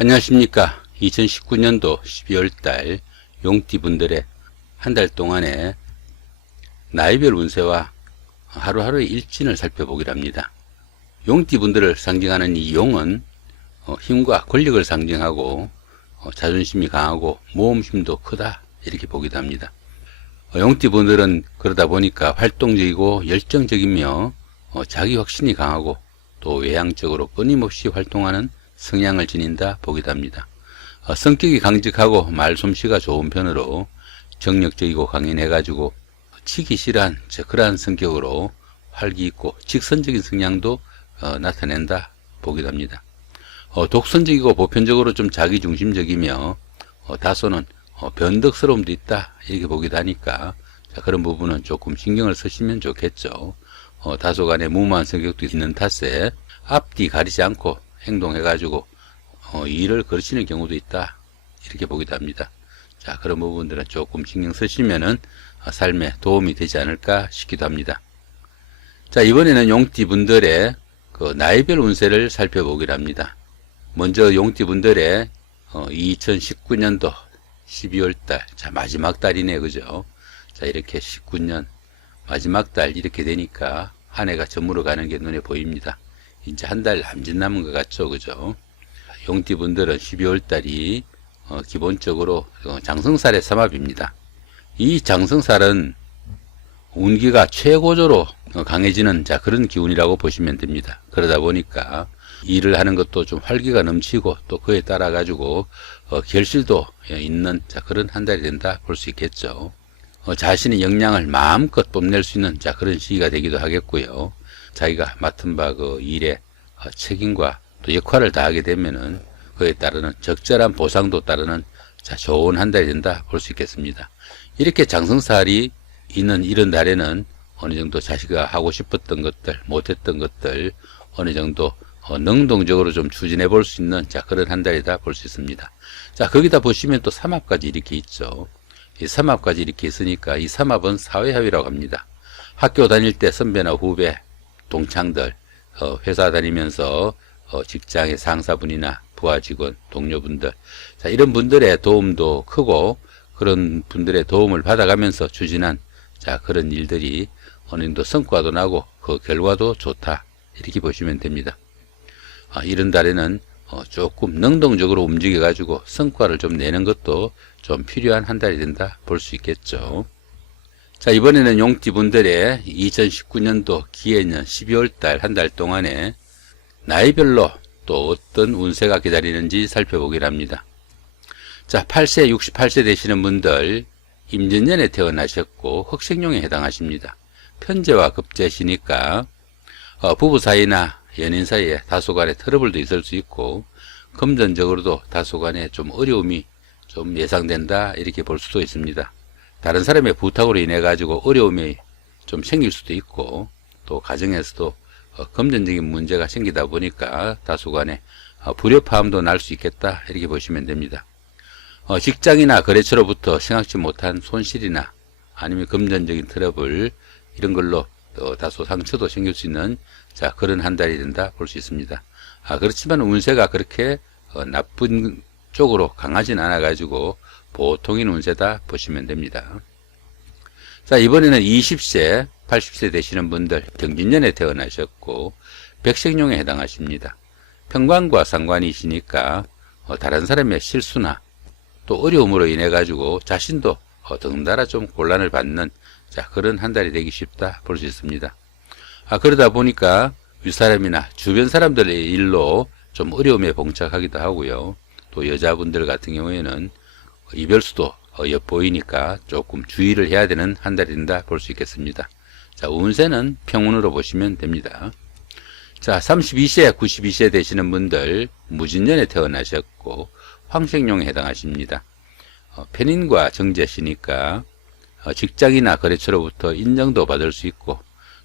안녕하십니까. 2019년도 12월달 용띠분들의 한 달 동안의 나이별 운세와 하루하루의 일진을 살펴보기로 합니다. 용띠분들을 상징하는 이 용은 힘과 권력을 상징하고 자존심이 강하고 모험심도 크다 이렇게 보기도 합니다. 용띠분들은 그러다 보니까 활동적이고 열정적이며 자기 확신이 강하고 또 외향적으로 끊임없이 활동하는 성향을 지닌다 보기도 합니다. 성격이 강직하고 말솜씨가 좋은 편으로 정력적이고 강인해가지고 치기 싫어한 그러한 성격으로 활기 있고 직선적인 성향도 나타낸다 보기도 합니다. 독선적이고 보편적으로 좀 자기중심적이며 다소는 변덕스러움도 있다 이렇게 보기도 하니까 그런 부분은 조금 신경을 쓰시면 좋겠죠. 다소간의 무모한 성격도 있는 탓에 앞뒤 가리지 않고 행동해가지고 일을 거르시는 경우도 있다 이렇게 보기도 합니다. 자, 그런 부분들은 조금 신경 쓰시면은 삶에 도움이 되지 않을까 싶기도 합니다. 자, 이번에는 용띠분들의 그 나이별 운세를 살펴보기로 합니다. 먼저 용띠분들의 2019년도 12월달, 자, 마지막 달이네, 그죠? 자, 이렇게 19년 마지막 달 이렇게 되니까 한 해가 저물어 가는 게 눈에 보입니다. 이제 한 달 남짓 남은 것 같죠, 그죠? 용띠분들은 12월달이 기본적으로 장성살의 삼합입니다. 이 장성살은 운기가 최고조로 강해지는 그런 기운이라고 보시면 됩니다. 그러다 보니까 일을 하는 것도 좀 활기가 넘치고 또 그에 따라 가지고 결실도 있는 그런 한 달이 된다 볼 수 있겠죠. 자신의 역량을 마음껏 뽐낼 수 있는 그런 시기가 되기도 하겠고요. 자기가 맡은 바 그 일에 책임과 또 역할을 다하게 되면은 그에 따르는 적절한 보상도 따르는 좋은 한 달이 된다 볼 수 있겠습니다. 이렇게 장성살이 있는 이런 달에는 어느 정도 자기가 하고 싶었던 것들, 못했던 것들 어느 정도 능동적으로 좀 추진해 볼 수 있는 그런 한 달이다 볼 수 있습니다. 자, 거기다 보시면 또 삼합까지 이렇게 있죠. 이 삼합까지 이렇게 있으니까 이 삼합은 사회합이라고 합니다. 학교 다닐 때 선배나 후배, 동창들, 회사 다니면서 직장의 상사분이나 부하 직원, 동료분들, 자, 이런 분들의 도움도 크고 그런 분들의 도움을 받아가면서 추진한 그런 일들이 어느 정도 성과도 나고 그 결과도 좋다 이렇게 보시면 됩니다. 이런 달에는 조금 능동적으로 움직여 가지고 성과를 좀 내는 것도 좀 필요한 한 달이 된다 볼 수 있겠죠. 자, 이번에는 용띠분들의 2019년도 기해년 12월달 한 달 동안에 나이별로 또 어떤 운세가 기다리는지 살펴보기로 합니다. 자, 8세, 68세 되시는 분들 임전년에 태어나셨고 흑색용에 해당하십니다. 편제와 급제시니까 부부 사이나 연인 사이에 다소간의 트러블도 있을 수 있고 금전적으로도 다소간의 좀 어려움이 좀 예상된다 이렇게 볼 수도 있습니다. 다른 사람의 부탁으로 인해 가지고 어려움이 좀 생길 수도 있고 또 가정에서도 금전적인 문제가 생기다 보니까 다소간의 불협화음도 날 수 있겠다 이렇게 보시면 됩니다. 직장이나 거래처로부터 생각지 못한 손실이나 아니면 금전적인 트러블 이런 걸로 다소 상처도 생길 수 있는 그런 한 달이 된다 볼 수 있습니다. 그렇지만 운세가 그렇게 나쁜 쪽으로 강하진 않아 가지고 보통인 운세다 보시면 됩니다. 자, 이번에는 20세, 80세 되시는 분들 경진년에 태어나셨고 백색용에 해당하십니다. 평관과 상관이시니까 다른 사람의 실수나 또 어려움으로 인해 가지고 자신도 덩달아 좀 곤란을 받는 그런 한 달이 되기 쉽다 볼 수 있습니다. 그러다 보니까 윗사람이나 주변 사람들의 일로 좀 어려움에 봉착하기도 하고요. 또 여자분들 같은 경우에는 이별수도 엿보이니까 조금 주의를 해야 되는 한 달이 된다 볼 수 있겠습니다. 자, 운세는 평운으로 보시면 됩니다. 자, 32세, 92세 되시는 분들 무진년에 태어나셨고 황색용에 해당하십니다. 편인과 정제시니까 직장이나 거래처로부터 인정도 받을 수 있고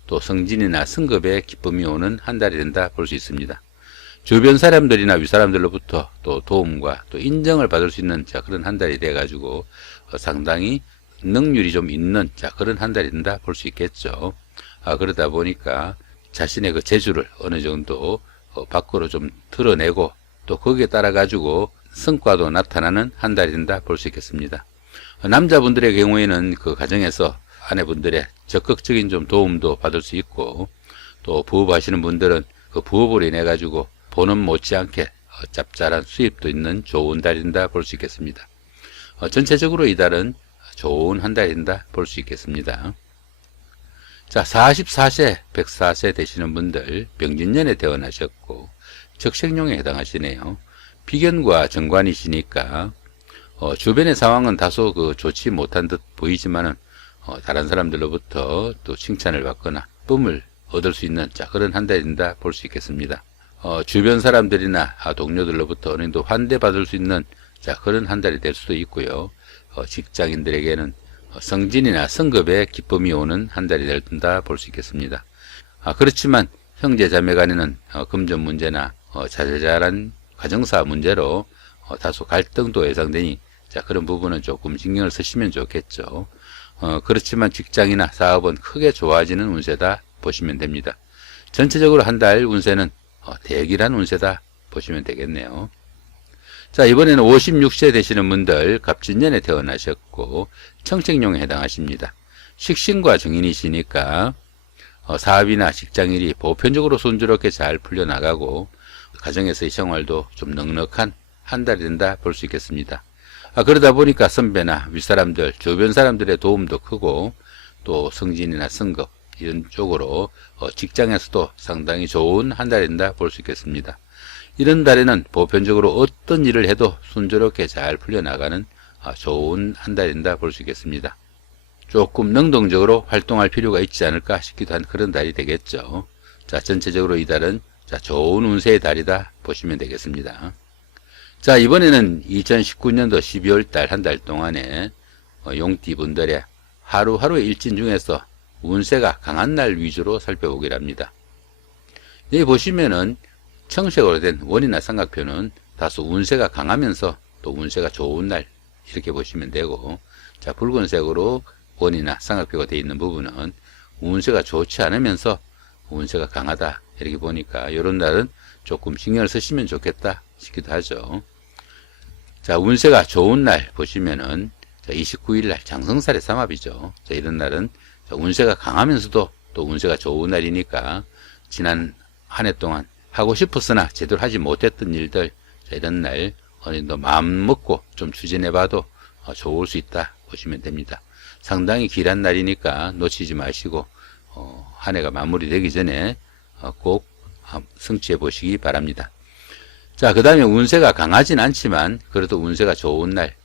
또 성진이나 승급에 기쁨이 오는 한 달이 된다 볼 수 있습니다. 주변 사람들이나 윗사람들로부터 또 도움과 또 인정을 받을 수 있는 그런 한 달이 돼 가지고 상당히 능률이 좀 있는 그런 한 달이 된다 볼 수 있겠죠. 그러다 보니까 자신의 그 재주를 어느 정도 밖으로 좀 드러내고 또 거기에 따라 가지고 성과도 나타나는 한 달이 된다 볼 수 있겠습니다. 남자분들의 경우에는 그 가정에서 아내분들의 적극적인 좀 도움도 받을 수 있고, 또 부업하시는 분들은 그 부업으로 인해 가지고 보는 못지않게 짭짤한 수입도 있는 좋은 달이 된다 볼 수 있겠습니다. 전체적으로 이 달은 좋은 한 달이 된다 볼 수 있겠습니다. 자, 44세, 104세 되시는 분들 병진년에 태어나셨고 적색용에 해당하시네요. 비견과 정관이시니까 주변의 상황은 다소 좋지 못한 듯 보이지만은 다른 사람들로부터 또 칭찬을 받거나 쁨을 얻을 수 있는 그런 한 달이 된다 볼 수 있겠습니다. 주변 사람들이나 동료들로부터 어느 정도 환대받을 수 있는 그런 한 달이 될 수도 있고요. 직장인들에게는 승진이나 승급의 기쁨이 오는 한 달이 된다 볼 수 있겠습니다. 그렇지만 형제 자매 간에는 금전 문제나 자잘한 가정사 문제로 다소 갈등도 예상되니 그런 부분은 조금 신경을 쓰시면 좋겠죠. 그렇지만 직장이나 사업은 크게 좋아지는 운세다 보시면 됩니다. 전체적으로 한 달 운세는 대길한 운세다 보시면 되겠네요. 자, 이번에는 56세 되시는 분들 갑진년에 태어나셨고 청책용에 해당하십니다. 식신과 정인이시니까 사업이나 직장일이 보편적으로 순조롭게 잘 풀려나가고 가정에서의 생활도 좀 넉넉한 한 달이 된다 볼 수 있겠습니다. 그러다 보니까 선배나 윗사람들, 주변 사람들의 도움도 크고 또 승진이나 승급 이런 쪽으로 직장에서도 상당히 좋은 한 달이 된다 볼 수 있겠습니다. 이런 달에는 보편적으로 어떤 일을 해도 순조롭게 잘 풀려나가는 좋은 한 달이 된다 볼 수 있겠습니다. 조금 능동적으로 활동할 필요가 있지 않을까 싶기도 한 그런 달이 되겠죠. 자, 전체적으로 이 달은 좋은 운세의 달이다 보시면 되겠습니다. 자, 이번에는 2019년도 12월 달 한 달 동안에 용띠분들의 하루하루 일진 중에서 운세가 강한 날 위주로 살펴보기를 합니다. 여기 보시면은 청색으로 된 원이나 삼각표는 다소 운세가 강하면서 또 운세가 좋은 날 이렇게 보시면 되고, 자, 붉은색으로 원이나 삼각표가 되어 있는 부분은 운세가 좋지 않으면서 운세가 강하다 이렇게 보니까 이런 날은 조금 신경을 쓰시면 좋겠다 싶기도 하죠. 자, 운세가 좋은 날 보시면은 29일 날 장성살의 삼합이죠. 자, 이런 날은 운세가 강하면서도 또 운세가 좋은 날이니까 지난 한 해 동안 하고 싶었으나 제대로 하지 못했던 일들, 이런 날 어느 정도 마음 먹고 좀 추진해봐도 좋을 수 있다 보시면 됩니다. 상당히 길한 날이니까 놓치지 마시고 한 해가 마무리되기 전에 꼭 성취해 보시기 바랍니다. 자, 그 다음에 운세가 강하진 않지만 그래도 운세가 좋은 날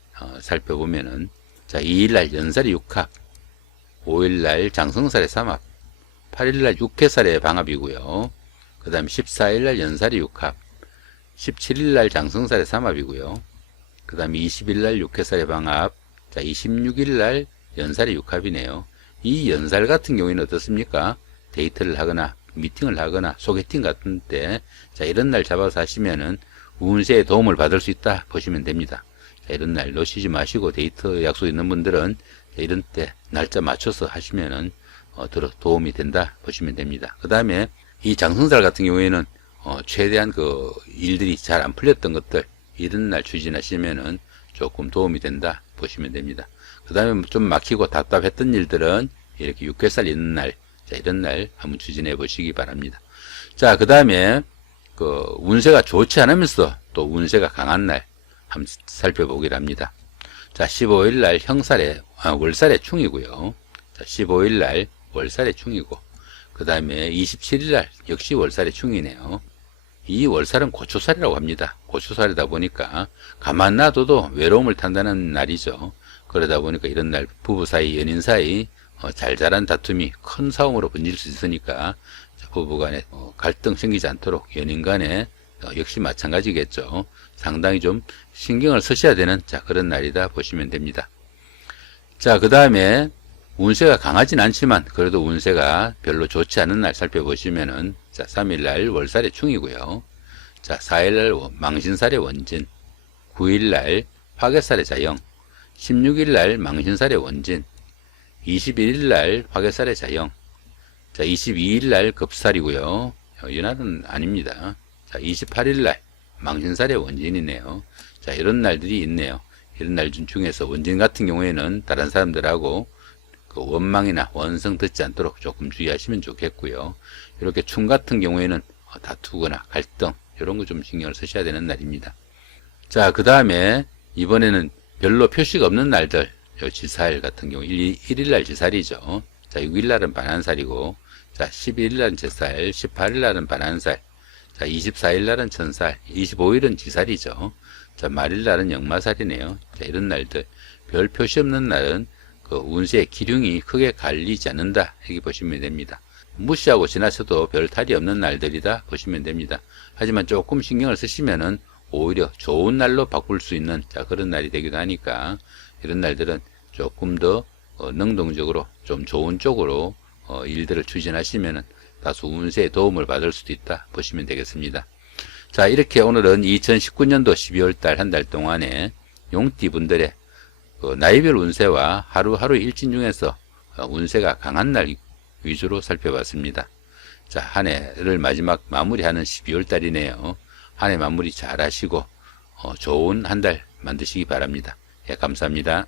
살펴보면은, 자, 2일날 연살이 6합, 5일날 장성살의 3합, 8일날 육해살의 방합이고요. 그 다음에 14일날 연살이 6합, 17일날 장성살의 3합이고요. 그 다음에 20일날 육해살의 방합, 자, 26일날 연살이 6합이네요. 이 연살 같은 경우에는 어떻습니까? 데이트를 하거나 미팅을 하거나 소개팅 같은 때, 자, 이런 날 잡아서 하시면은 운세에 도움을 받을 수 있다 보시면 됩니다. 자, 이런 날 놓치지 마시고 데이트 약속 있는 분들은 이런 때 날짜 맞춰서 하시면은 도움이 된다 보시면 됩니다. 그 다음에 이 장성살 같은 경우에는 최대한 그 일들이 잘 안 풀렸던 것들 이런 날 추진하시면은 조금 도움이 된다 보시면 됩니다. 그 다음에 좀 막히고 답답했던 일들은 이렇게 육개살 있는 날, 자, 이런 날 한번 추진해 보시기 바랍니다. 자, 그 다음에 그 운세가 좋지 않으면서 또 운세가 강한 날 한번 살펴보기를 합니다. 자, 15일 날 월살의 충이고요. 자, 15일 날 월살의 충이고, 그 다음에 27일 날 역시 월살의 충이네요. 이 월살은 고초살이라고 합니다. 고초살이다 보니까 가만 놔둬도 외로움을 탄다는 날이죠. 그러다 보니까 이런 날 부부 사이, 연인 사이 잘잘한 다툼이 큰 싸움으로 번질 수 있으니까 부부 간에 갈등 생기지 않도록 연인 간에 역시 마찬가지겠죠. 상당히 좀 신경을 쓰셔야 되는 그런 날이다 보시면 됩니다. 자, 그 다음에 운세가 강하진 않지만 그래도 운세가 별로 좋지 않은 날 살펴보시면은, 자, 3일날 월살의 충이고요. 자, 4일날 망신살의 원진, 9일날 화개살의 자영, 16일날 망신살의 원진, 21일날 화개살의 자영, 자, 22일날 급살이고요. 이날은 아닙니다. 자, 28일날 망신살의 원진이네요. 자, 이런 날들이 있네요. 이런 날 중에서 원진 같은 경우에는 다른 사람들하고 그 원망이나 원성 듣지 않도록 조금 주의하시면 좋겠고요. 이렇게 충 같은 경우에는 다투거나 갈등 이런 거 좀 신경을 쓰셔야 되는 날입니다. 자, 그 다음에 이번에는 별로 표시가 없는 날들, 요 지살 같은 경우 1일날 지살이죠. 자, 6일날은 반한살이고, 자, 11일날은 제살, 18일날은 반한살, 자, 24일날은 천살, 25일은 지살이죠. 자, 말일날은 역마살이네요. 자, 이런 날들 별 표시 없는 날은 그 운세의 기륭이 크게 갈리지 않는다 이렇게 보시면 됩니다. 무시하고 지나쳐도 별 탈이 없는 날들이다 보시면 됩니다. 하지만 조금 신경을 쓰시면은 오히려 좋은 날로 바꿀 수 있는 그런 날이 되기도 하니까 이런 날들은 조금 더 능동적으로 좀 좋은 쪽으로 일들을 추진하시면은 다소 운세에 도움을 받을 수도 있다 보시면 되겠습니다. 자, 이렇게 오늘은 2019년도 12월달 한 달 동안에 용띠분들의 나이별 운세와 하루하루 일진 중에서 운세가 강한 날 위주로 살펴봤습니다. 자, 한 해를 마지막 마무리하는 12월달이네요. 한 해 마무리 잘 하시고 좋은 한 달 만드시기 바랍니다. 예, 감사합니다.